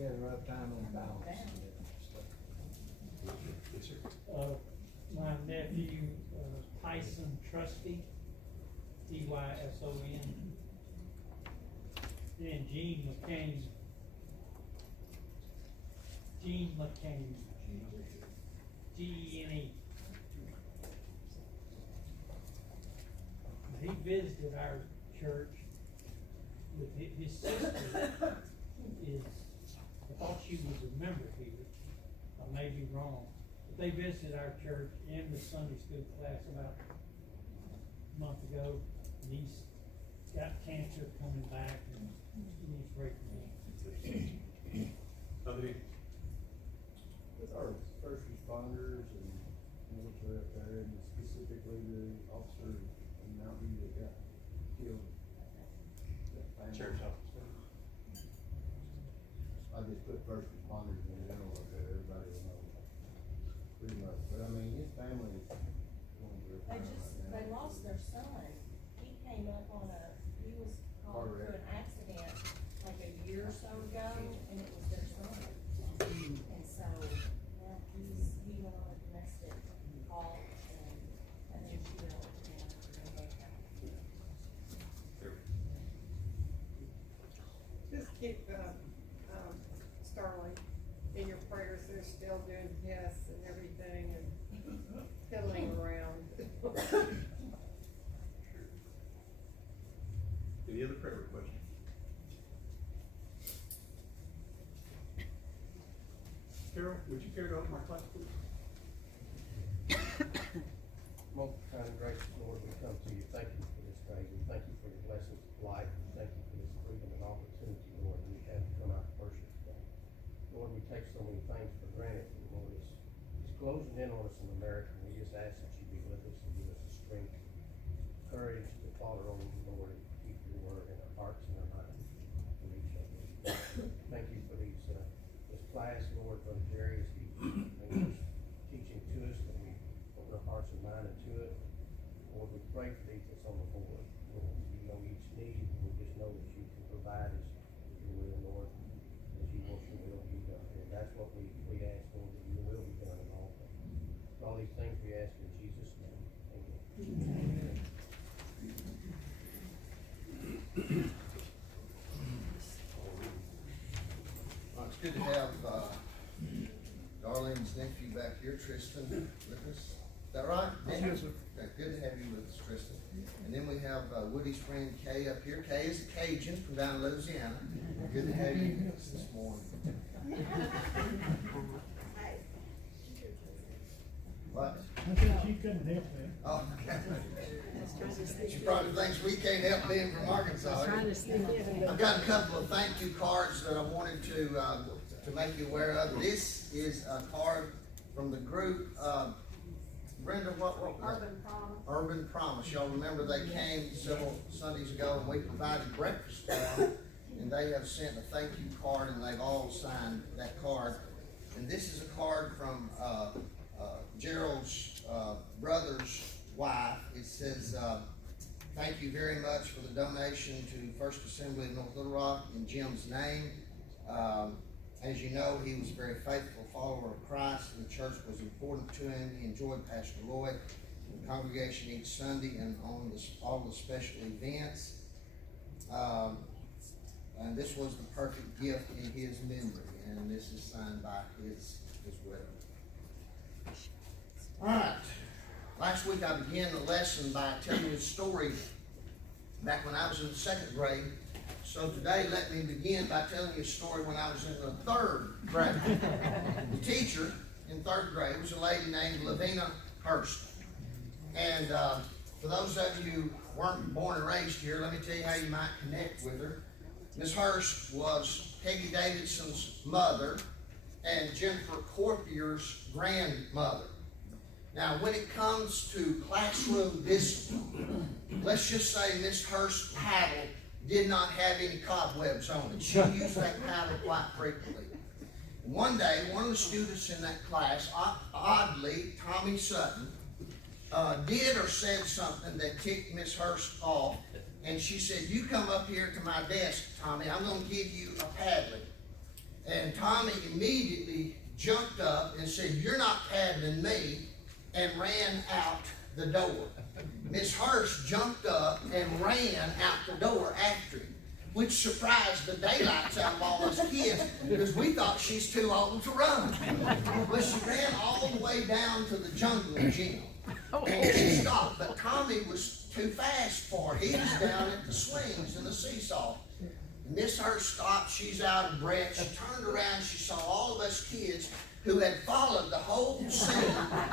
Yeah, right time and balance. Yes, sir. My nephew, Tyson Trusty, Tyson. Then Gene McCain. Gene. He visited our church with his sister is, I thought she was a member here, I may be wrong. But they visited our church in the Sunday school class about a month ago, and he's got cancer coming back, and he needs prayer for me. Other, With our first responders and military up there, and specifically the officer in Mountain View that got killed. That family. church officer. I just put first responders in general up there, everybody will know. Pretty much, but I mean, his family is going through a time right now. They lost their son. He came up on he was called to an accident like a year or so ago, and it was their son. And so, yeah, he went on a domestic call, and then she went over to Just keep, Starling in your prayers. They're still doing tests and everything and fiddling around. Any other prayer requests? Carol, would you carry on my class, please? Most kind and gracious Lord, we come to you, thank you for this day, we thank you for your blessings of life, we thank you for this freedom and opportunity, Lord, we have to come out to worship today. Lord, we take so many things for granted, and Lord, it's closing in on us in America, and we just ask that you be with us and give us the strength, courage to follow on you, Lord, and keep your word in our hearts and our minds for each other. Thank you for this class, Lord, Brother Jerry, as he was teaching to us, that we open our hearts and minds to it. Lord, we pray for these that's on the board. Lord, you know each need, and we just know that you can provide us your will, Lord, as you want your will to be done. And that's what we ask, Lord, that your will be done in all things. All these things we ask in Jesus' name. Amen. It's good to have Darlene's nephew back here, Tristan, with us. Is that right? Yes, sir. Okay, good to have you with us, Tristan. And then we have Woody's friend Kay up here. Kay is a Cajun from down in Louisiana. Good to have you with us this morning. What? I think she couldn't help it. Oh, okay. She probably thinks we can't help being from Arkansas. I've got a couple of thank you cards that I wanted to make you aware of. This is a card from the group, Brenda, what was that? Urban Promise. Urban Promise. Y'all remember they came several Sundays ago and we provided breakfast for them. And they have sent a thank you card and they've all signed that card. And this is a card from Gerald's brother's wife. It says, thank you very much for the donation to First Assembly of North Little Rock in Jim's name. As you know, he was a very faithful follower of Christ, and the church was important to him. He enjoyed Pastor Lloyd, the congregation each Sunday, and on all the special events. And this was the perfect gift in his memory, and this is signed by his widow. All right. Last week I began the lesson by telling you a story back when I was in the second grade. So today let me begin by telling you a story when I was in the third grade. The teacher in third grade was a lady named Lavina Hurst. And for those of you who weren't born and raised here, let me tell you how you might connect with her. Miss Hurst was Peggy Davidson's mother and Jennifer Corpier's grandmother. Now, when it comes to classroom discipline, let's just say Miss Hurst's paddle did not have any cobwebs on it. She used that paddle quite frequently. One day, one of the students in that class, oddly, Tommy Sutton, did or said something that ticked Miss Hurst off, and she said, "You come up here to my desk, Tommy, I'm going to give you a paddling." And Tommy immediately jumped up and said, "You're not paddling me," and ran out the door. Miss Hurst jumped up and ran out the door after him, which surprised the daylights out of all us kids because we thought she's too old to run. But she ran all the way down to the jungle gym and she stopped. But Tommy was too fast for her. He was down at the swings and the seesaw. Miss Hurst stopped. She's out of breath. She turned around. She saw all of us kids who had followed the whole scene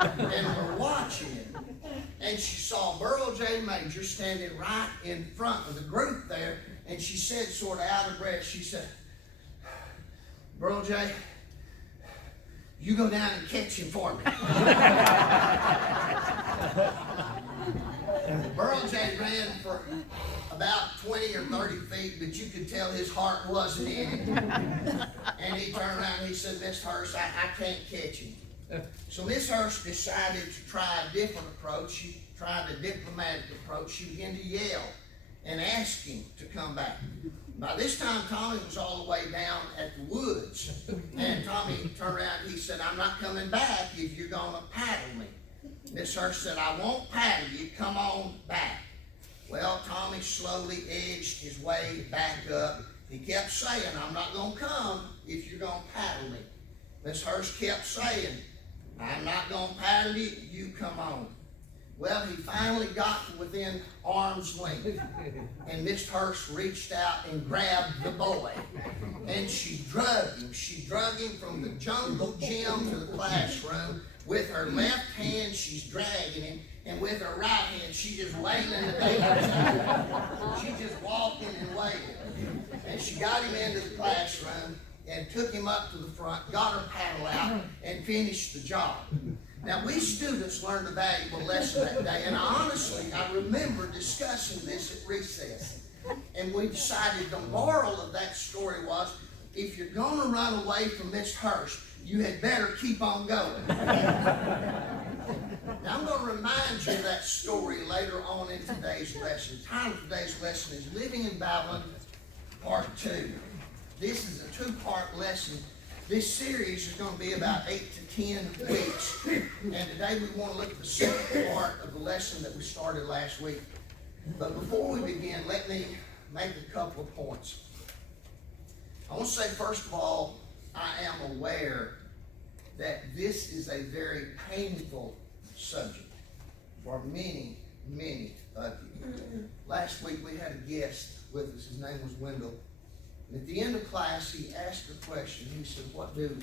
and were watching it. And she saw Burl J. Major standing right in front of the group there, and she said, sort of out of breath, she said, "Burl J., you go down and catch him for me." Burl J. ran for about 20 or 30 feet, but you could tell his heart wasn't in it. And he turned around and he said, "Miss Hurst, I can't catch him." So Miss Hurst decided to try a different approach. She tried a diplomatic approach. She began to yell and ask him to come back. By this time, Tommy was all the way down at the woods. And Tommy turned around and he said, "I'm not coming back if you're going to paddle me." Miss Hurst said, "I won't paddle you. Come on back." Well, Tommy slowly edged his way back up. He kept saying, "I'm not going to come if you're going to paddle me." Miss Hurst kept saying, "I'm not going to paddle you. You come on." Well, he finally got to within arm's length, and Miss Hurst reached out and grabbed the boy, and she drug him. She drug him from the jungle gym to the classroom. With her left hand, she's dragging him, and with her right hand, she just wailing the daylights. She just walking and wailing. And she got him into the classroom and took him up to the front, got her paddle out, and finished the job. Now, we students learned a valuable lesson that day, and I remember discussing this at recess. And we decided the moral of that story was, if you're going to run away from Miss Hurst, you had better keep on going. Now, I'm going to remind you of that story later on in today's lesson. The title of today's lesson is Living in Babylon, Part 2. This is a two-part lesson. This series is going to be about 8 to 10 weeks. And today we want to look at the second part of the lesson that we started last week. But before we begin, let me make a couple of points. I want to say, first of all, I am aware that this is a very painful subject for many, many of you. Last week we had a guest with us. His name was Wendell. And at the end of class, he asked a question. He said, "What do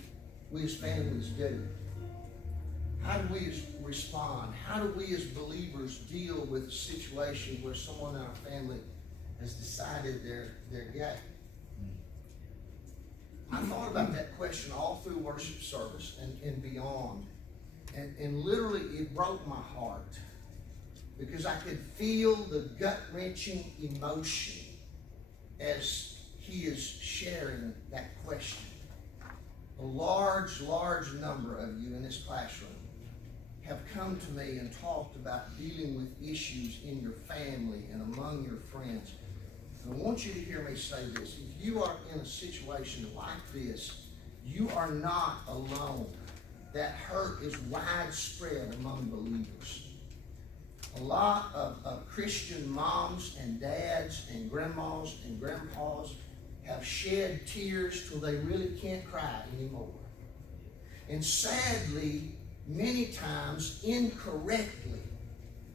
we as families do? How do we respond? How do we as believers deal with a situation where someone in our family has decided they're gay?" I thought about that question all through worship service and beyond. And literally it broke my heart because I could feel the gut-wrenching emotion as he is sharing that question. A large, large number of you in this classroom have come to me and talked about dealing with issues in your family and among your friends. I want you to hear me say this. If you are in a situation like this, you are not alone. That hurt is widespread among believers. A lot of Christian moms and dads and grandmas and grandpas have shed tears till they really can't cry anymore. And sadly, many times, incorrectly,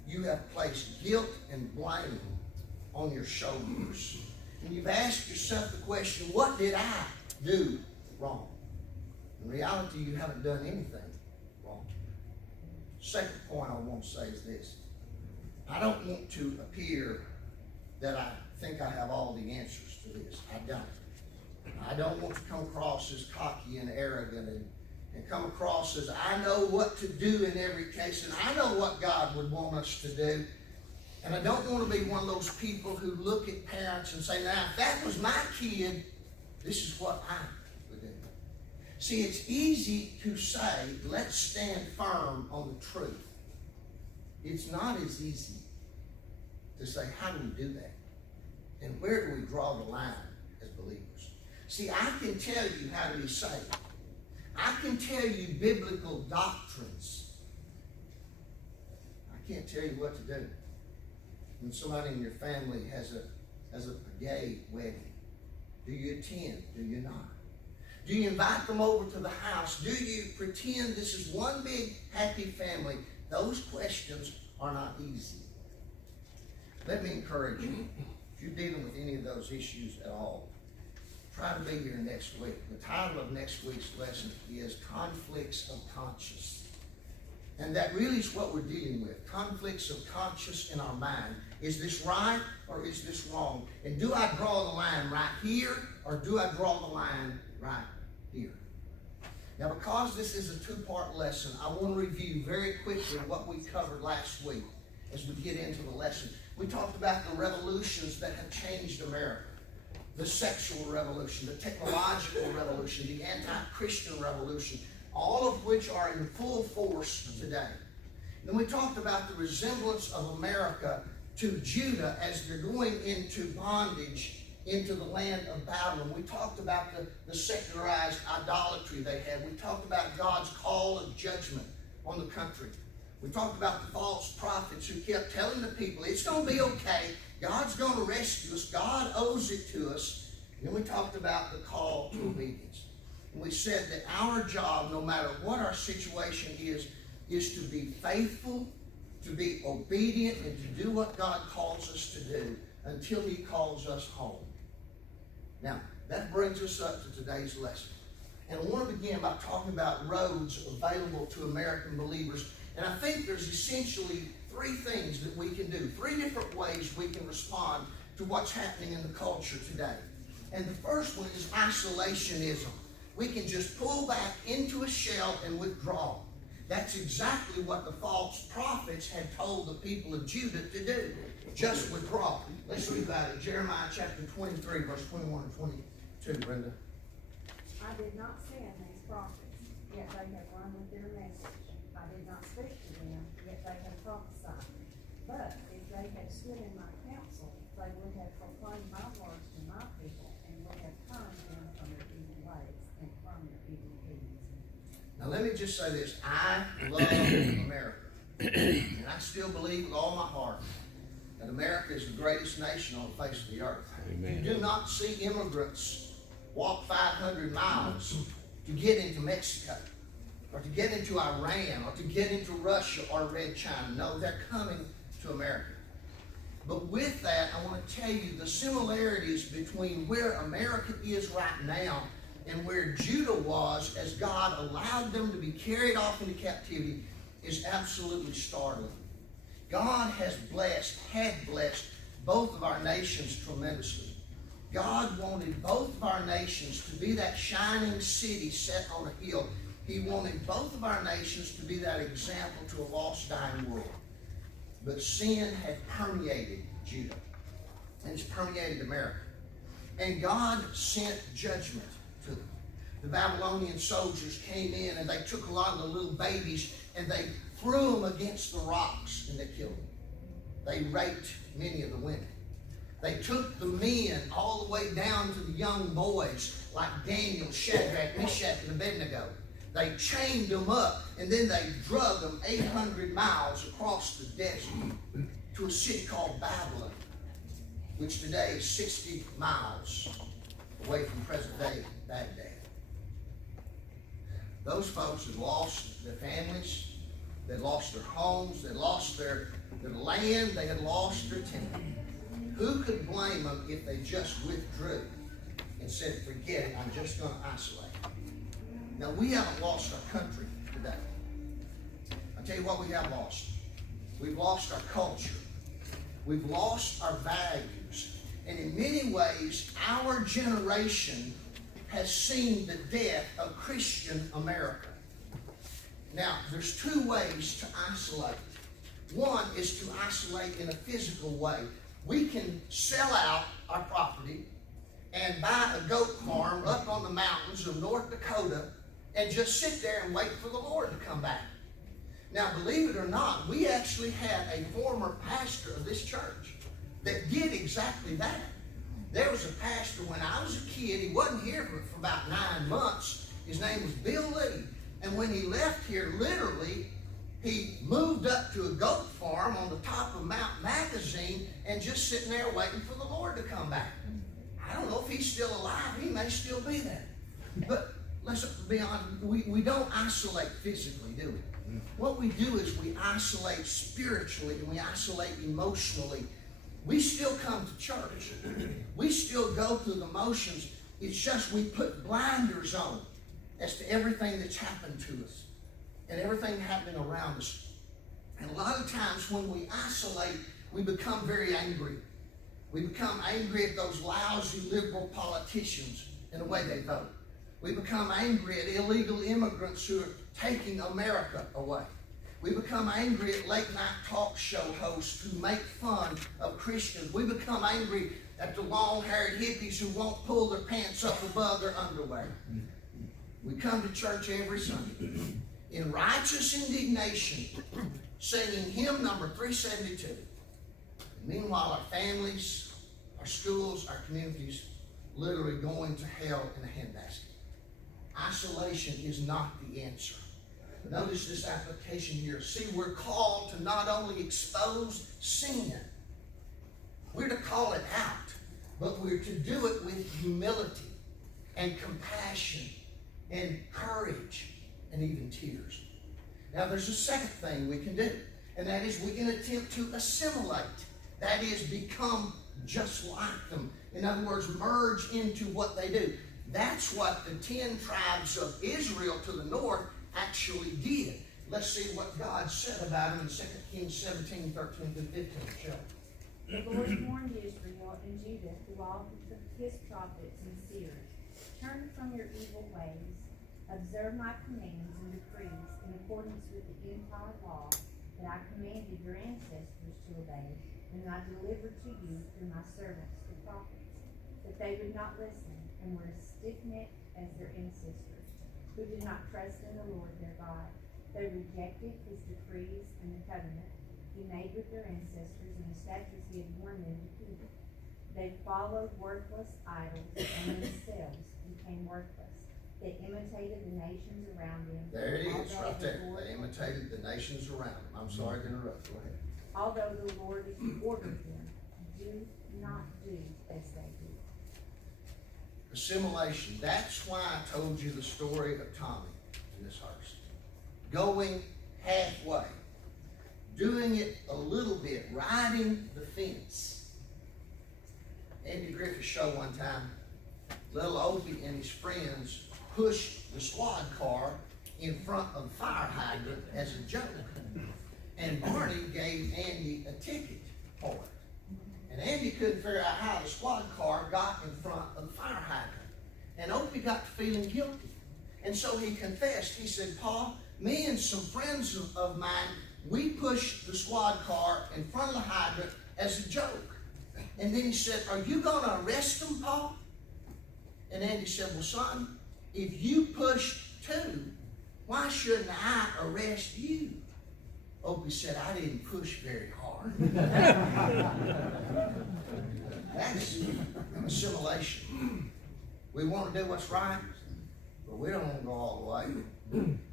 you have placed guilt and blame on your shoulders. And you've asked yourself the question, what did I do wrong? In reality, you haven't done anything wrong. Second point I want to say is this. I don't want to appear that I think I have all the answers to this. I don't. I don't want to come across as cocky and arrogant and come across as I know what to do in every case and I know what God would want us to do. And I don't want to be one of those people who look at parents and say, now, if that was my kid, this is what I would do. See, it's easy to say, let's stand firm on the truth. It's not as easy to say, how do we do that? And where do we draw the line as believers? See, I can tell you how to be saved. I can tell you biblical doctrines. I can't tell you what to do when somebody in your family has a gay wedding. Do you attend? Do you not? Do you invite them over to the house? Do you pretend this is one big happy family? Those questions are not easy. Let me encourage you, if you're dealing with any of those issues at all, try to be here next week. The title of next week's lesson is Conflicts of Conscience. And that really is what we're dealing with. Conflicts of conscience in our mind. Is this right or is this wrong? And do I draw the line right here or do I draw the line right here? Now, because this is a two-part lesson, I want to review very quickly what we covered last week as we get into the lesson. We talked about the revolutions that have changed America. The sexual revolution, the technological revolution, the anti-Christian revolution, all of which are in full force today. Then we talked about the resemblance of America to Judah as they're going into bondage into the land of Babylon. We talked about the secularized idolatry they had. We talked about God's call of judgment on the country. We talked about the false prophets who kept telling the people, it's going to be okay. God's going to rescue us. God owes it to us. And then we talked about the call to obedience. And we said that our job, no matter what our situation is to be faithful, to be obedient, and to do what God calls us to do until He calls us home. Now, that brings us up to today's lesson. And I want to begin by talking about roads available to American believers. And I think there's essentially three things that we can do, three different ways we can respond to what's happening in the culture today. And the first one is isolationism. We can just pull back into a shell and withdraw. That's exactly what the false prophets had told the people of Judah to do. Just withdraw. Let's read about it. Jeremiah chapter 23, verse 21 and 22, Brenda. I did not send these prophets, yet they have run with their message. I did not speak to them, yet they have prophesied. But if they had stood in my counsel, they would have proclaimed my words to my people and would have turned them from their evil ways and from their evil deeds. Now let me just say this. I love America. And I still believe with all my heart that America is the greatest nation on the face of the earth. Amen. You do not see immigrants walk 500 miles to get into Mexico, or to get into Iran, or to get into Russia or Red China. No, they're coming to America. But with that, I want to tell you the similarities between where America is right now and where Judah was as God allowed them to be carried off into captivity is absolutely startling. God had blessed both of our nations tremendously. God wanted both of our nations to be that shining city set on a hill. He wanted both of our nations to be that example to a lost, dying world. But sin had permeated Judah, and it's permeated America. And God sent judgment to them. The Babylonian soldiers came in and they took a lot of the little babies and they threw them against the rocks and they killed them. They raped many of the women. They took the men all the way down to the young boys like Daniel, Shadrach, Meshach, and Abednego. They chained them up and then they drug them 800 miles across the desert to a city called Babylon, which today is 60 miles away from present-day Baghdad. Those folks had lost their families, they lost their homes, they lost their land, they had lost their temple. Who could blame them if they just withdrew and said, forget it, I'm just going to isolate? Now, we haven't lost our country today. I'll tell you what we have lost. We've lost our culture. We've lost our values. And in many ways, our generation has seen the death of Christian America. Now, there's two ways to isolate. One is to isolate in a physical way. We can sell out our property and buy a goat farm up on the mountains of North Dakota and just sit there and wait for the Lord to come back. Now, believe it or not, we actually had a former pastor of this church that did exactly that. There was a pastor when I was a kid, he wasn't here for about 9 months. His name was Bill Lee. And when he left here, literally, he moved up to a goat farm on the top of Mount Magazine and just sitting there waiting for the Lord to come back. I don't know if he's still alive. He may still be there. But let's be honest, we don't isolate physically, do we? What we do is we isolate spiritually and we isolate emotionally. We still come to church. We still go through the motions. It's just we put blinders on as to everything that's happened to us and everything happening around us. And a lot of times when we isolate, we become very angry. We become angry at those lousy liberal politicians and the way they vote. We become angry at illegal immigrants who are taking America away. We become angry at late-night talk show hosts who make fun of Christians. We become angry at the long-haired hippies who won't pull their pants up above their underwear. We come to church every Sunday in righteous indignation, singing hymn number 372. And meanwhile, our families, our schools, our communities, literally going to hell in a handbasket. Isolation is not the answer. Notice this application here. See, we're called to not only expose sin, we're to call it out, but we're to do it with humility and compassion and courage and even tears. Now, there's a second thing we can do, and that is we can attempt to assimilate. That is, become just like them. In other words, merge into what they do. That's what the 10 tribes of Israel to the north actually did. Let's see what God said about them in 2 Kings 17, 13 to 15. Shall we? The Lord warned Israel and Judah through all his prophets and seers. Turn from your evil ways, observe my commands and decrees in accordance with the entire law that I commanded your ancestors to obey, and I delivered to you through my servants, the prophets. But they would not listen, and were as stiff-necked as their ancestors, who did not trust in the Lord their God. They rejected his decrees and the covenant he made with their ancestors and the statutes he had warned them to keep. They followed worthless idols and themselves became worthless. They imitated the nations around them. There it is, although right the there. Lord- They imitated the nations around them. I'm sorry to interrupt. Go ahead. Although the Lord ordered them, do not do as they do. Assimilation. That's why I told you the story of Tommy in this hearse. Going halfway. Doing it a little bit. Riding the fence. Andy Griffith show one time, little Opie and his friends pushed the squad car in front of the fire hydrant as a joke. And Barney gave Andy a ticket for it. And Andy couldn't figure out how the squad car got in front of the fire hydrant. And Opie got to feeling guilty. And so he confessed. He said, "Pa, me and some friends of mine, we pushed the squad car in front of the hydrant as a joke." And then he said, "Are you going to arrest them, Pa?" And Andy said, "Well, son, if you pushed too, why shouldn't I arrest you?" Opie said, "I didn't push very hard." That's assimilation. We want to do what's right, but we don't want to go all the way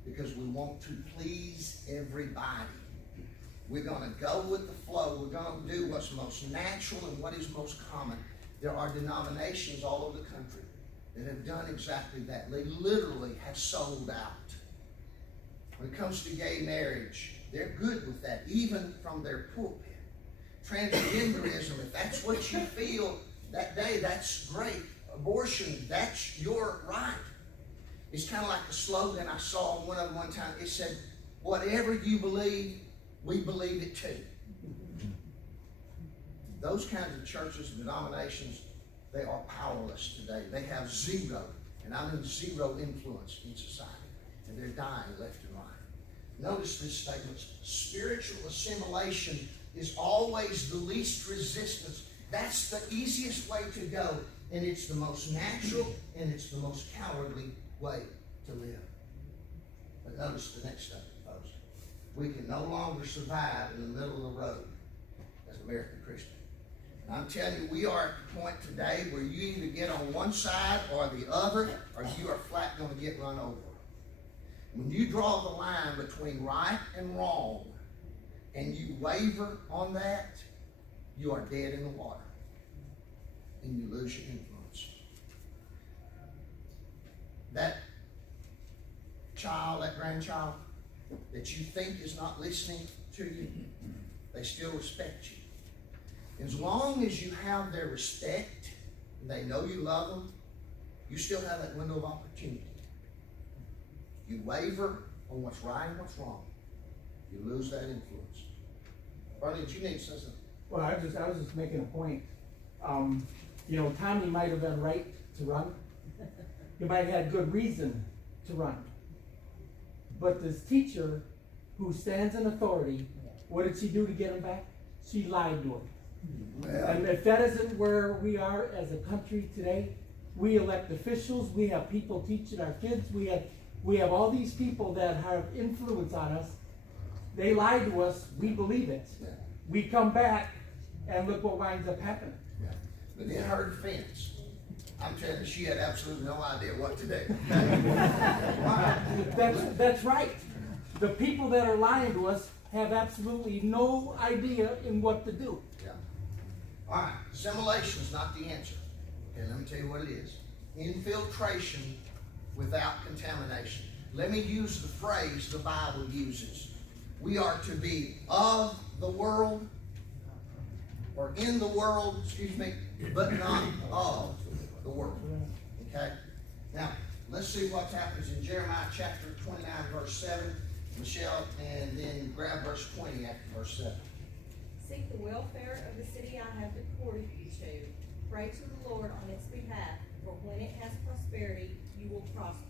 because we want to please everybody. We're going to go with the flow. We're going to do what's most natural and what is most common. There are denominations all over the country that have done exactly that. They literally have sold out. When it comes to gay marriage, they're good with that, even from their pulpit. Transgenderism, if that's what you feel that day, that's great. Abortion, that's your right. It's kind of like the slogan I saw one of them one time. It said, "Whatever you believe, we believe it too." Those kinds of churches and denominations, they are powerless today. They have zero, and I mean zero influence in society. And they're dying left and right. Notice this statement. Spiritual assimilation is always the least resistance. That's the easiest way to go, and it's the most natural, and it's the most cowardly way to live. But notice the next statement, folks. We can no longer survive in the middle of the road as American Christians. I'm telling you, we are at the point today where you either get on one side or the other, or you are flat going to get run over. When you draw the line between right and wrong, and you waver on that, you are dead in the water. And you lose your influence. That child, that grandchild, that you think is not listening to you, they still respect you. As long as you have their respect, and they know you love them, you still have that window of opportunity. You waver on what's right and what's wrong, you lose that influence. Barney, did you need to say something? Well, I was just making a point. You know, Tommy might have been right to run. He might have had good reason to run. But this teacher who stands in authority, what did she do to get him back? She lied to him. Well, And if that isn't where we are as a country today, we elect officials, we have people teaching our kids, we have all these people that have influence on us. They lie to us, we believe it. yeah. We come back, and look what winds up happening. Yeah. But in her defense, I'm telling you, she had absolutely no idea what to do. That's right. The people that are lying to us have absolutely no idea in what to do. Yeah. All right, assimilation is not the answer. Okay, let me tell you what it is. Infiltration without contamination. Let me use the phrase the Bible uses. We are to be of the world, or in the world, but not of the world. Okay? Now, let's see what happens in Jeremiah chapter 29, verse 7. Michelle, and then grab verse 20 after verse 7. Seek the welfare of the city I have deported you to. Pray to the Lord on its behalf, for when it has prosperity, you will prosper.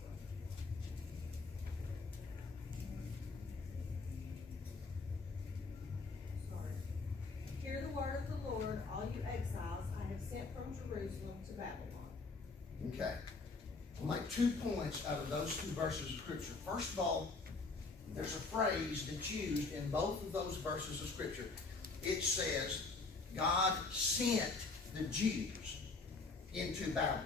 Hear the word of the Lord, all you exiles I have sent from Jerusalem to Babylon. Okay. I'll make 2 points out of those 2 verses of Scripture. First of all, there's a phrase that's used in both of those verses of Scripture. It says, God sent the Jews into Babylon.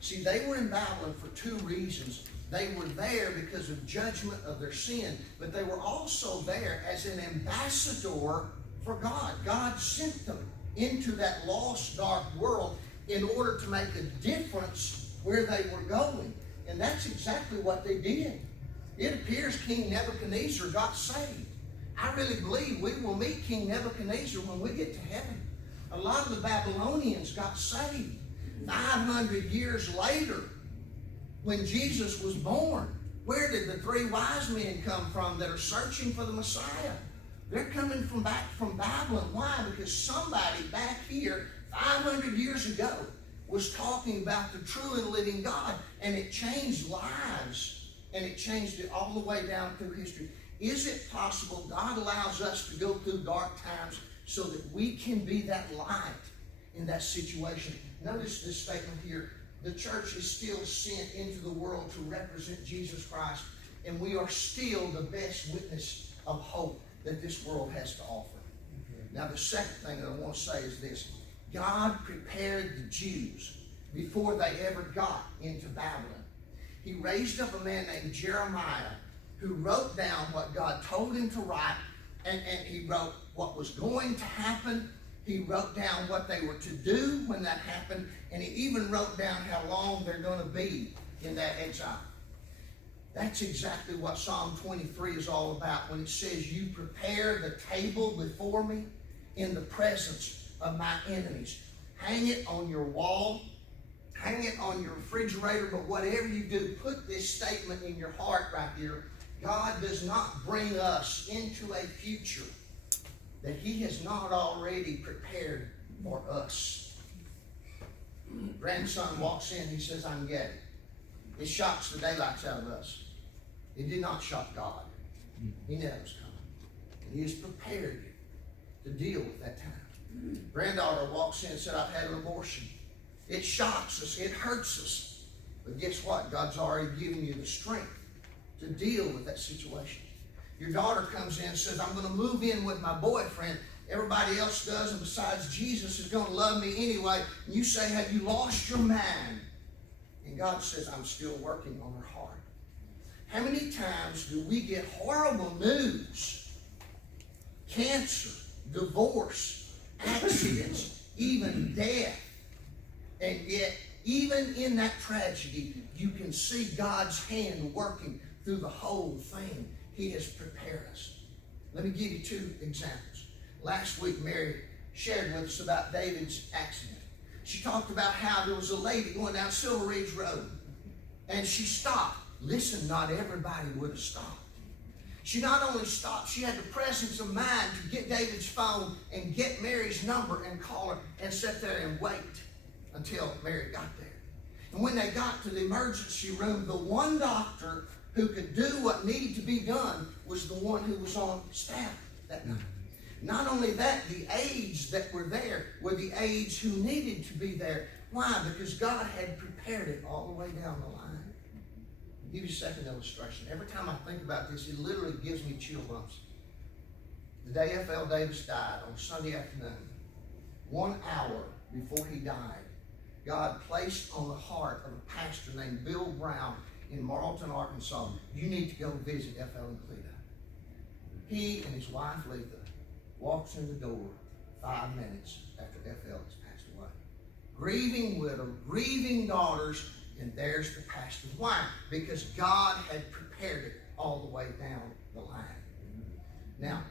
See, they were in Babylon for 2 reasons. They were there because of judgment of their sin, but they were also there as an ambassador for God. God sent them into that lost, dark world in order to make a difference where they were going. And that's exactly what they did. It appears King Nebuchadnezzar got saved. I really believe we will meet King Nebuchadnezzar when we get to heaven. A lot of the Babylonians got saved 500 years later when Jesus was born. Where did the 3 wise men come from that are searching for the Messiah? They're coming back from Babylon. Why? Because somebody back here 500 years ago was talking about the true and living God, and it changed lives, and it changed it all the way down through history. Is it possible God allows us to go through dark times so that we can be that light in that situation? Notice this statement here. The church is still sent into the world to represent Jesus Christ, and we are still the best witness of hope that this world has to offer. Now, the second thing that I want to say is this. God prepared the Jews before they ever got into Babylon. He raised up a man named Jeremiah who wrote down what God told him to write, and he wrote what was going to happen. He wrote down what they were to do when that happened, and he even wrote down how long they're going to be in that exile. That's exactly what Psalm 23 is all about when it says, you prepare the table before me in the presence of my enemies. Hang it on your wall, hang it on your refrigerator, but whatever you do, put this statement in your heart right here. God does not bring us into a future that He has not already prepared for us. Grandson walks in, he says, I'm Getty. It shocks the daylights out of us. It did not shock God. He knows coming. And He has prepared you to deal with that time. Granddaughter walks in and said, I've had an abortion. It shocks us. It hurts us. But guess what? God's already given you the strength to deal with that situation. Your daughter comes in and says, I'm going to move in with my boyfriend, everybody else does, and besides Jesus is going to love me anyway. And you say, have you lost your mind? And God says, I'm still working on her heart. How many times do we get horrible news? Cancer, divorce, accidents, even death. And yet, even in that tragedy, you can see God's hand working through the whole thing. He has prepared us. Let me give you 2 examples. Last week, Mary shared with us about David's accident. She talked about how there was a lady going down Silver Ridge Road, and she stopped. Listen, not everybody would have stopped. She not only stopped, she had the presence of mind to get David's phone and get Mary's number and call her and sit there and wait until Mary got there. And when they got to the emergency room, the one doctor who could do what needed to be done was the one who was on staff that night. Not only that, the aides that were there were the aides who needed to be there. Why? Because God had prepared it all the way down the line. I'll give you a second illustration. Every time I think about this, it literally gives me chill bumps. The day F.L. Davis died on Sunday afternoon, 1 hour before he died, God placed on the heart of a pastor named Bill Brown in Marlton, Arkansas, you need to go visit F.L. and Cleta. He and his wife, Letha, walks in the door 5 minutes after F.L. has passed away. Grieving widow, grieving daughters, and there's the pastor. Why? Because God had prepared it all the way down the line. Now,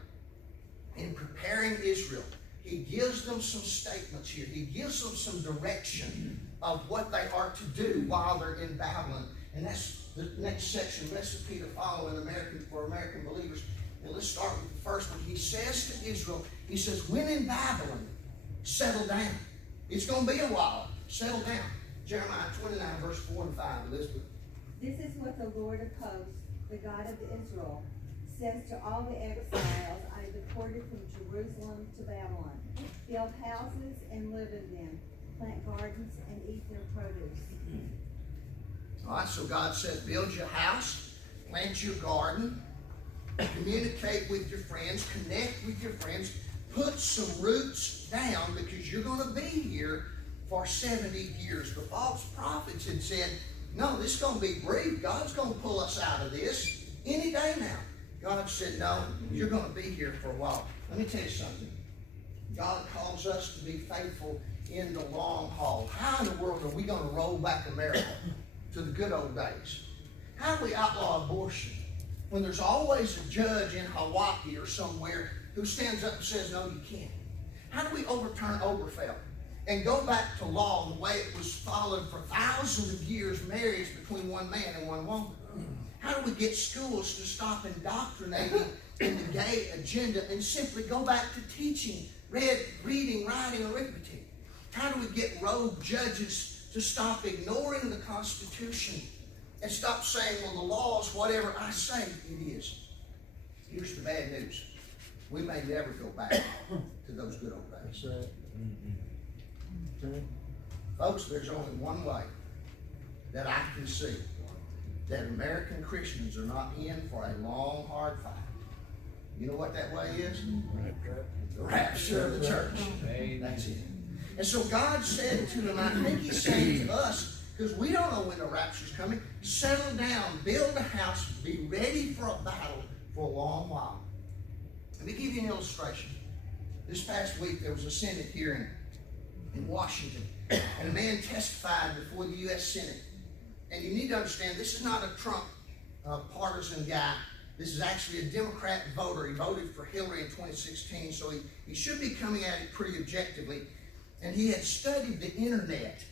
in preparing Israel, he gives them some statements here. He gives them some direction of what they are to do while they're in Babylon. And that's the next section, recipe to follow for American believers. And let's start with the first one. He says to Israel, he says, when in Babylon, settle down. It's going to be a while. Settle down. Jeremiah 29, verse 4 and 5. Elizabeth. This is what the Lord of hosts, the God of Israel, says to all the exiles I have deported from Jerusalem to Babylon. Build houses and live in them. Plant gardens and eat their produce. All right, so God says, build your house, plant your garden, communicate with your friends, connect with your friends, put some roots down because you're going to be here for 70 years. The false prophets had said, no, this is going to be brief. God's going to pull us out of this any day now. God said, no, you're going to be here for a while. Let me tell you something. God calls us to be faithful in the long haul. How in the world are we going to roll back America to the good old days? How do we outlaw abortion when there's always a judge in Hawaii or somewhere who stands up and says, no, you can't? How do we overturn Obergefell and go back to law the way it was followed for thousands of years, marriage between one man and one woman? How do we get schools to stop indoctrinating in the gay agenda and simply go back to teaching reading, writing, arithmetic? How do we get rogue judges to stop ignoring the Constitution and stop saying, well, the law is whatever I say it is? Here's the bad news. We may never go back to those good old days. Folks, there's only one way that I can see that American Christians are not in for a long, hard fight. You know what that way is? The rapture of the church. That's it. And so God said to them, I think he's saying to us, because we don't know when the rapture's coming, settle down, build a house, be ready for a battle for a long while. Let me give you an illustration. This past week there was a Senate hearing in Washington, and a man testified before the U.S. Senate. And you need to understand, this is not a Trump partisan guy. This is actually a Democrat voter. He voted for Hillary in 2016, so he should be coming at it pretty objectively. And he had studied the internet,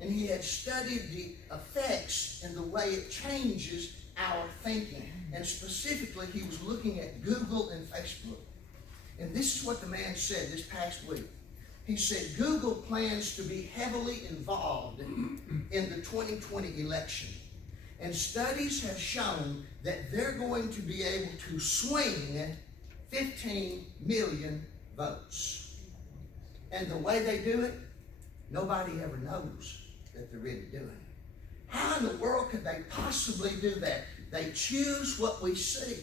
and he had studied the effects and the way it changes our thinking. And specifically, he was looking at Google and Facebook. And this is what the man said this past week. He said, Google plans to be heavily involved in the 2020 election. And studies have shown that they're going to be able to swing 15 million votes. And the way they do it, nobody ever knows that they're really doing it. How in the world could they possibly do that? They choose what we see.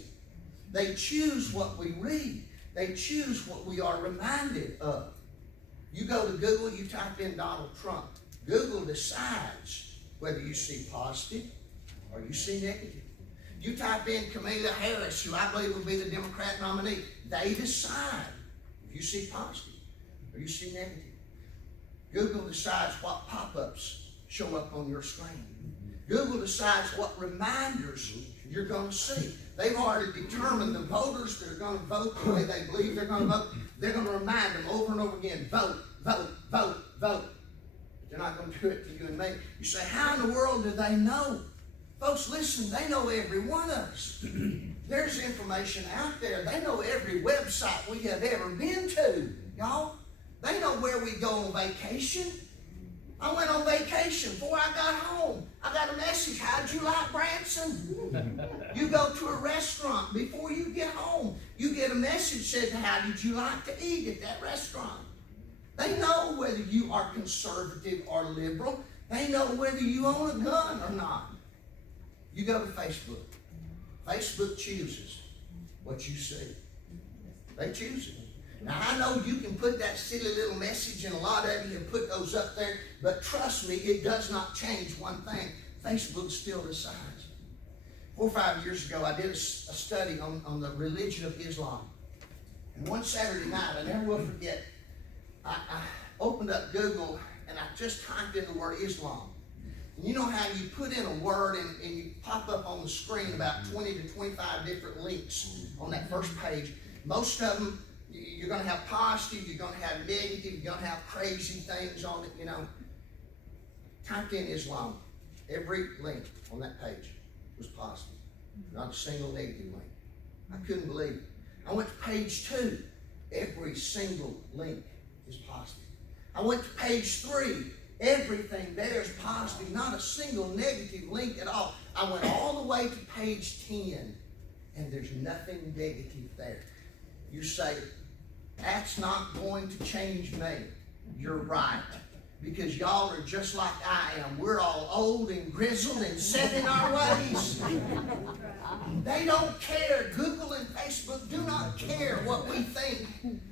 They choose what we read. They choose what we are reminded of. You go to Google, you type in Donald Trump. Google decides whether you see positive or you see negative. You type in Kamala Harris, who I believe will be the Democrat nominee. They decide if you see positive or you see negative. Google decides what pop-ups show up on your screen. Google decides what reminders you're going to see. They've already determined the voters that are going to vote the way they believe they're going to vote. They're going to remind them over and over again, vote, vote, vote, vote. But they're not going to do it to you and me. You say, how in the world do they know? Folks, listen, they know every one of us. There's information out there. They know every website we have ever been to, y'all. They know where we go on vacation. I went on vacation. Before I got home, I got a message. How'd you like Branson? You go to a restaurant. Before you get home, you get a message that said, how did you like to eat at that restaurant? They know whether you are conservative or liberal. They know whether you own a gun or not. You go to Facebook. Facebook chooses what you see. They choose it. Now, I know you can put that silly little message, and a lot of you have put those up there, but trust me, it does not change one thing. Facebook still decides. 4 or 5 years ago, I did a study on the religion of Islam. And one Saturday night, I never will forget, I opened up Google, and I just typed in the word Islam. And you know how you put in a word, and you pop up on the screen about 20 to 25 different links on that first page. Most of them, you're going to have positive, you're going to have negative, you're going to have crazy things on it, you know. Typed in Islam. Every link on that page was positive. Not a single negative link. I couldn't believe it. I went to page 2. Every single link is positive. I went to page 3. Everything there is positive. Not a single negative link at all. I went all the way to page 10, and there's nothing negative there. You say, that's not going to change me. You're right. Because y'all are just like I am. We're all old and grizzled and set in our ways. They don't care. Google and Facebook do not care what we think.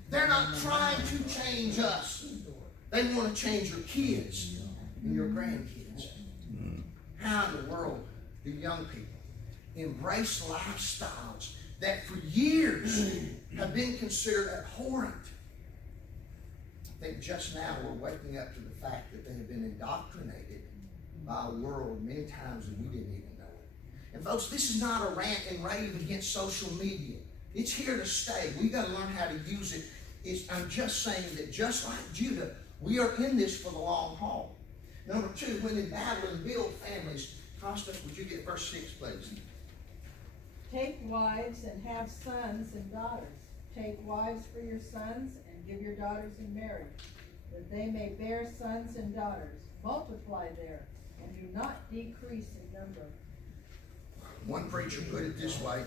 They're not trying to change us. They want to change your kids and your grandkids. How in the world do young people embrace lifestyles that for years have been considered abhorrent? I think just now we're waking up to the fact that they have been indoctrinated by a world many times that we didn't even know it. And folks, this is not a rant and rave against social media. It's here to stay. We've got to learn how to use it. I'm just saying that just like Judah, we are in this for the long haul. Number 2, when in battle and build families. Constance, would you get verse 6, please? Take wives and have sons and daughters. Take wives for your sons and give your daughters in marriage, that they may bear sons and daughters. Multiply there, and do not decrease in number. One preacher put it this way.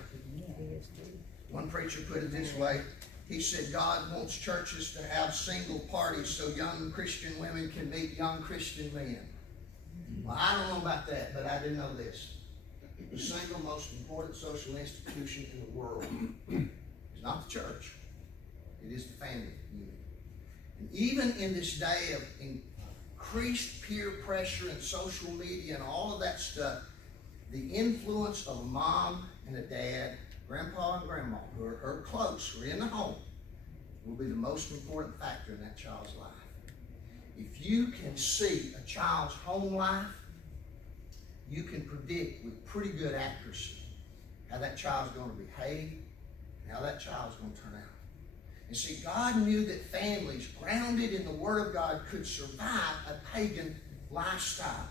He said, God wants churches to have single parties so young Christian women can meet young Christian men. Well, I don't know about that, but I do know this. The single most important social institution in the world is not the church. It is the family community. And even in this day of increased peer pressure and social media and all of that stuff, the influence of a mom and a dad, grandpa and grandma, who are close, who are in the home, will be the most important factor in that child's life. If you can see a child's home life, you can predict with pretty good accuracy how that child's going to behave and how that child's going to turn out. And see, God knew that families grounded in the Word of God could survive a pagan lifestyle.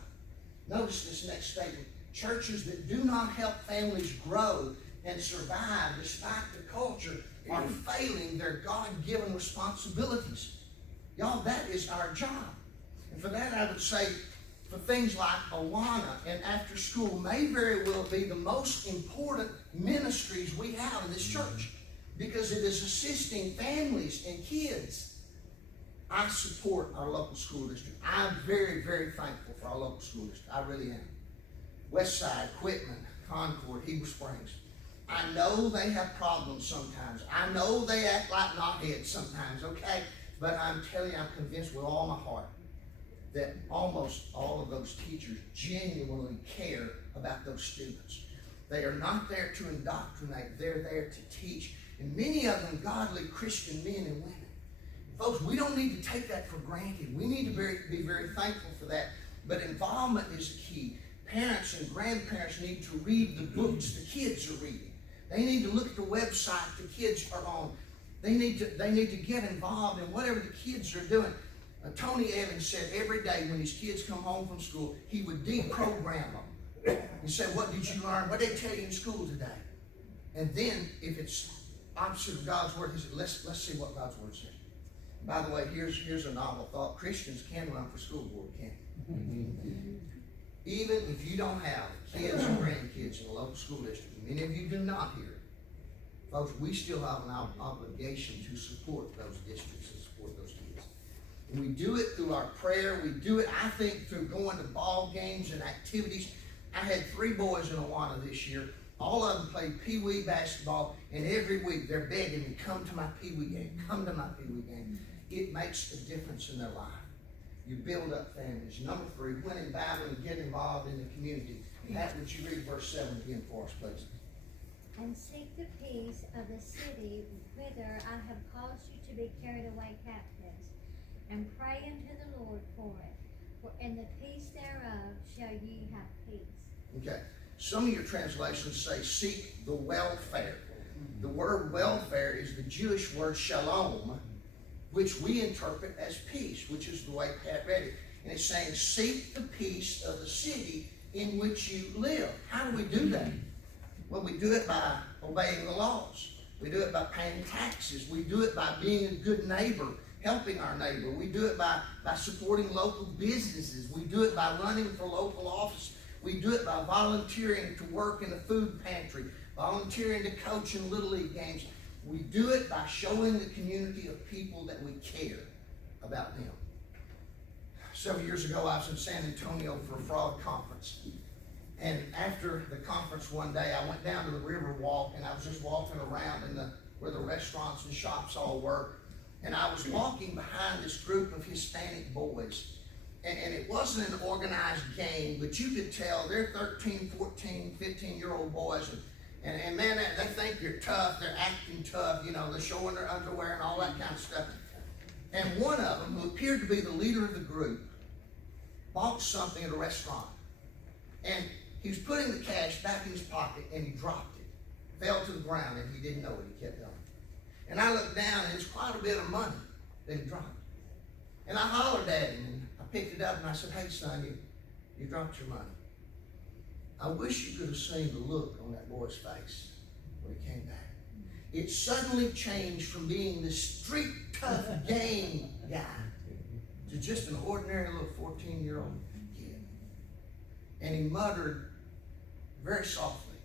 Notice this next statement. Churches that do not help families grow and survive despite the culture are failing their God-given responsibilities. Y'all, that is our job. And for that, I would say, for things like Awana and after school may very well be the most important ministries we have in this church, because it is assisting families and kids. I support our local school district. I'm very, very thankful for our local school district. I really am. Westside, Quitman, Concord, Heber Springs. I know they have problems sometimes. I know they act like knotheads sometimes, okay? But I'm telling you, I'm convinced with all my heart that almost all of those teachers genuinely care about those students. They are not there to indoctrinate, they're there to teach. And many of them godly Christian men and women. Folks, we don't need to take that for granted. We need to be very thankful for that. But involvement is key. Parents and grandparents need to read the books the kids are reading. They need to look at the website the kids are on. They need to get involved in whatever the kids are doing. Tony Evans said every day when his kids come home from school, he would deprogram them. He said, what did you learn? What did they tell you in school today? And then if it's opposite of God's word, he said, let's see what God's word says. By the way, here's a novel thought. Christians can run for school board, can't they? Even if you don't have kids and grandkids in a local school district, many of you do not here, folks, we still have an obligation to support those districts and support those kids. And we do it through our prayer. We do it, I think, through going to ball games and activities. I had 3 boys in Awana this year. All of them played Pee-wee basketball, and every week they're begging me, come to my Pee-wee game, come to my Pee-wee game. It makes a difference in their life. You build up families. Number 3, when in battle and get involved in the community. Pat, would you read verse 7 again for us, please? And seek the peace of the city whither I have caused you to be carried away captives, and pray unto the Lord for it. For in the peace thereof shall ye have peace. Okay. Some of your translations say seek the welfare. The word welfare is the Jewish word shalom, which we interpret as peace, which is the way Pat read it. And it's saying seek the peace of the city in which you live. How do we do that? Well, we do it by obeying the laws. We do it by paying taxes. We do it by being a good neighbor, helping our neighbor. We do it by supporting local businesses. We do it by running for local office. We do it by volunteering to work in a food pantry, volunteering to coach in Little League games. We do it by showing the community of people that we care about them. Several years ago, I was in San Antonio for a fraud conference. And after the conference one day, I went down to the river walk, and I was just walking around where the restaurants and shops all were. And I was walking behind this group of Hispanic boys. And it wasn't an organized gang, but you could tell they're 13, 14, 15-year-old boys. And man, they think they're tough. They're acting tough. You know, they're showing their underwear and all that kind of stuff. And one of them, who appeared to be the leader of the group, bought something at a restaurant. And he was putting the cash back in his pocket, and he dropped it. Fell to the ground, and he didn't know it. He kept going. And I looked down, and it's quite a bit of money that he dropped. And I hollered at him, and I picked it up, and I said, hey, son, you dropped your money. I wish you could have seen the look on that boy's face when he came back. It suddenly changed from being this street tough gang guy to just an ordinary little 14-year-old kid. And he muttered very softly,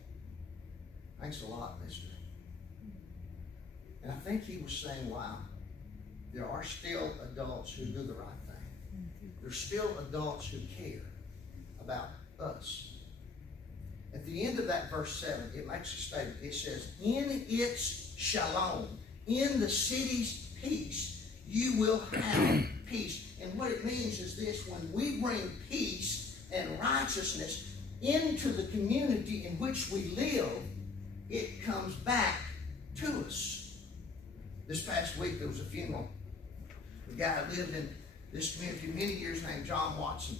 thanks a lot, mister. And I think he was saying, wow, there are still adults who do the right thing. There's still adults who care about us. At the end of that verse 7, it makes a statement. It says, in its shalom, in the city's peace, you will have peace. And what it means is this: when we bring peace and righteousness into the community in which we live, it comes back to us. This past week, there was a funeral. The guy lived in this community many years named John Watson.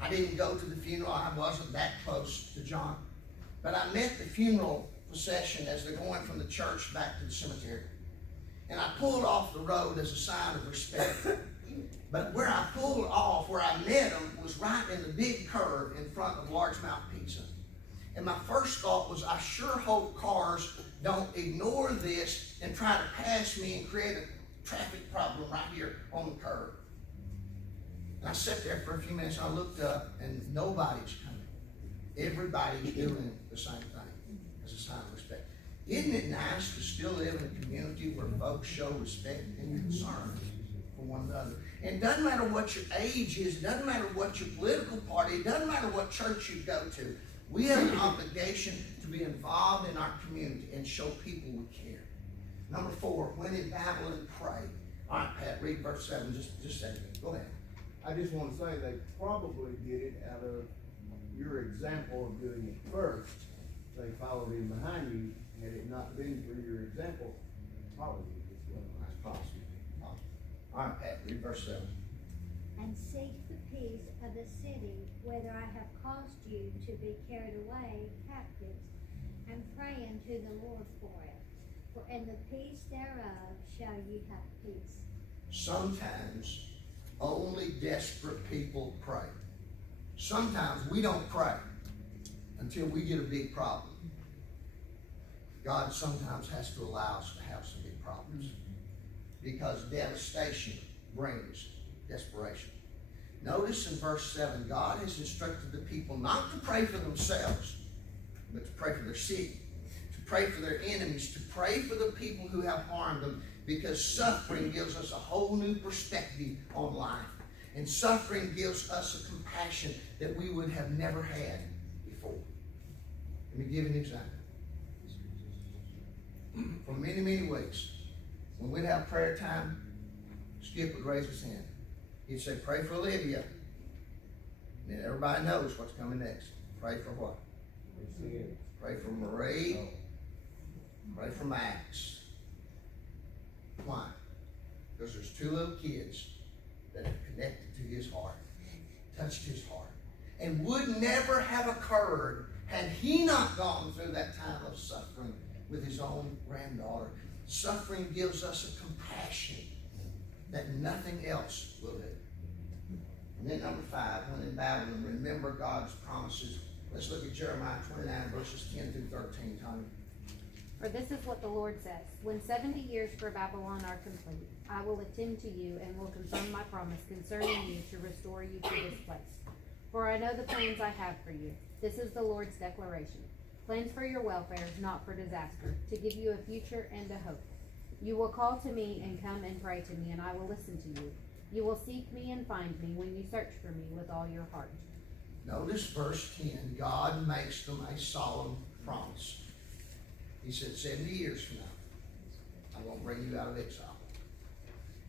I didn't go to the funeral. I wasn't that close to John. But I met the funeral procession as they're going from the church back to the cemetery. And I pulled off the road as a sign of respect. But where I pulled off, where I met him, was right in the big curve in front of Largemouth Pizza. And my first thought was, I sure hope cars don't ignore this and try to pass me and create a traffic problem right here on the curb. And I sat there for a few minutes, and I looked up, and nobody's coming. Everybody's doing the same thing as a sign of respect. Isn't it nice to still live in a community where folks show respect and concern for one another? And it doesn't matter what your age is, it doesn't matter what your political party, it doesn't matter what church you go to. We have an obligation to be involved in our community and show people we care. Number 4, when in Babylon, pray. All right, Pat, read verse 7, just a second. Go ahead. I just wanna say they probably did it out of your example of doing it first. They followed in behind you. Had it not been for your example, probably just wouldn't have. That's possible. All right, Pat, read verse 7. And seek the peace of the city, whither I have caused you to be carried away captives, and pray unto the Lord for it. For in the peace thereof shall ye have peace. Sometimes only desperate people pray. Sometimes we don't pray until we get a big problem. God sometimes has to allow us to have some big problems because devastation brings desperation. Notice in verse 7, God has instructed the people not to pray for themselves, but to pray for their city, to pray for their enemies, to pray for the people who have harmed them, because suffering gives us a whole new perspective on life. And suffering gives us a compassion that we would have never had before. Let me give you an example. For many, many weeks, when we'd have prayer time, Skip would raise his hand. He'd say, pray for Olivia. And then everybody knows what's coming next. Pray for what? Pray for Marie. Pray for Max. Why? Because there's 2 little kids that have connected to his heart, touched his heart, and would never have occurred had he not gone through that time of suffering with his own granddaughter. Suffering gives us a compassion that nothing else will do. And then number 5, when in Babylon, remember God's promises. Let's look at Jeremiah 29, verses 10 through 13, Tommy. For this is what the Lord says, when 70 years for Babylon are complete, I will attend to you and will confirm my promise concerning you to restore you to this place. For I know the plans I have for you. This is the Lord's declaration. Plans for your welfare, not for disaster, to give you a future and a hope. You will call to me and come and pray to me, and I will listen to you. You will seek me and find me when you search for me with all your heart. Notice verse 10, God makes them a solemn promise. He said, 70 years from now, I'm going to bring you out of exile.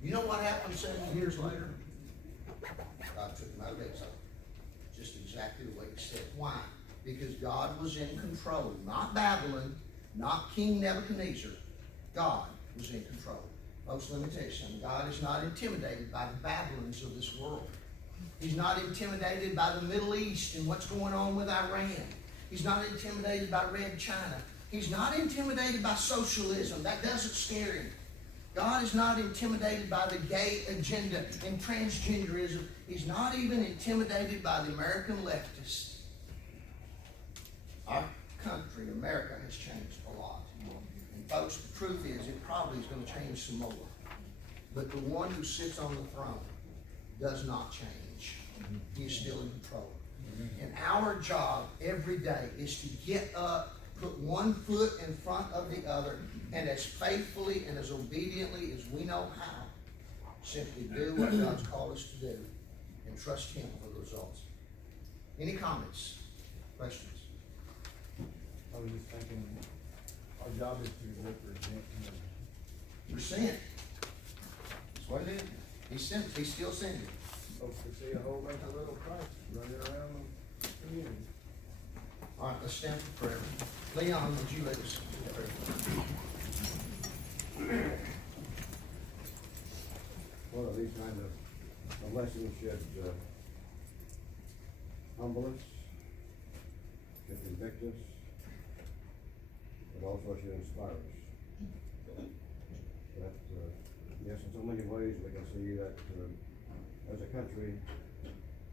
You know what happened 70 years later? God took them out of exile. Just exactly the way he said. Why? Because God was in control. Not Babylon, not King Nebuchadnezzar. God was in control. Folks, let me tell you something. God is not intimidated by the Babylons of this world. He's not intimidated by the Middle East and what's going on with Iran. He's not intimidated by Red China. He's not intimidated by socialism. That doesn't scare him. God is not intimidated by the gay agenda and transgenderism. He's not even intimidated by the American leftists. Our country, America, has changed a lot. And folks, the truth is, it probably is going to change some more. But the one who sits on the throne does not change. He is still in control. And our job every day is to get up, put one foot in front of the other, and as faithfully and as obediently as we know how, simply do what God's called us to do and trust Him for the results. Any comments? Questions? I was just thinking, our job is to represent Him. You're sent. That's what it is. He's still sending. Folks to see a whole bunch of little Christs running around the community. All right, let's stand for prayer. Leon, would you lead us in prayer? Well, these kind of lessons should humble us, should convict us, but also should inspire us. That, yes, in so many ways we can see that as a country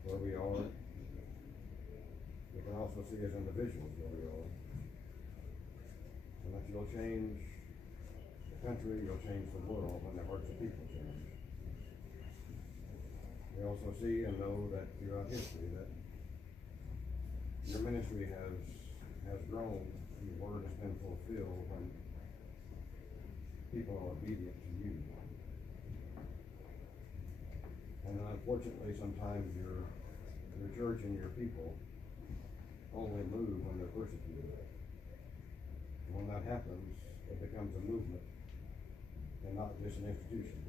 where we are, we can also see as individuals where we are. And that you'll change the country, you'll change the world when the hearts of people change. We also see and know that throughout history that your ministry has grown, your word has been fulfilled when people are obedient to you. And unfortunately, sometimes your church and your people only move persecuted. And when that happens, it becomes a movement and not just an institution.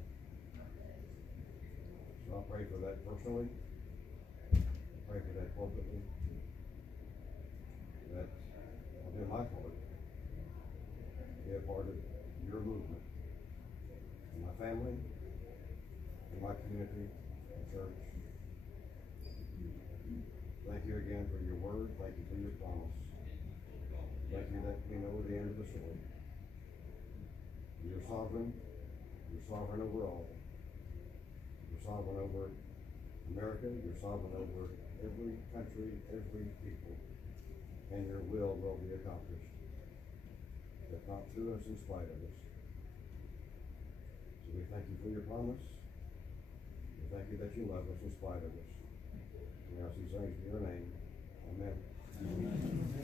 So I pray for that personally. I pray for that corporately. That I'll do my part to be a part of your movement in my family, in my community, and church. Thank you again for your word. Thank you for your promise. Thank you that we know the end of the story. You're sovereign. You're sovereign over all. You're sovereign over America. You're sovereign over every country, every people. And your will be accomplished. If not through us, in spite of us. So we thank you for your promise. We thank you that you love us in spite of us. We ask these things in your name. Amen. Amen.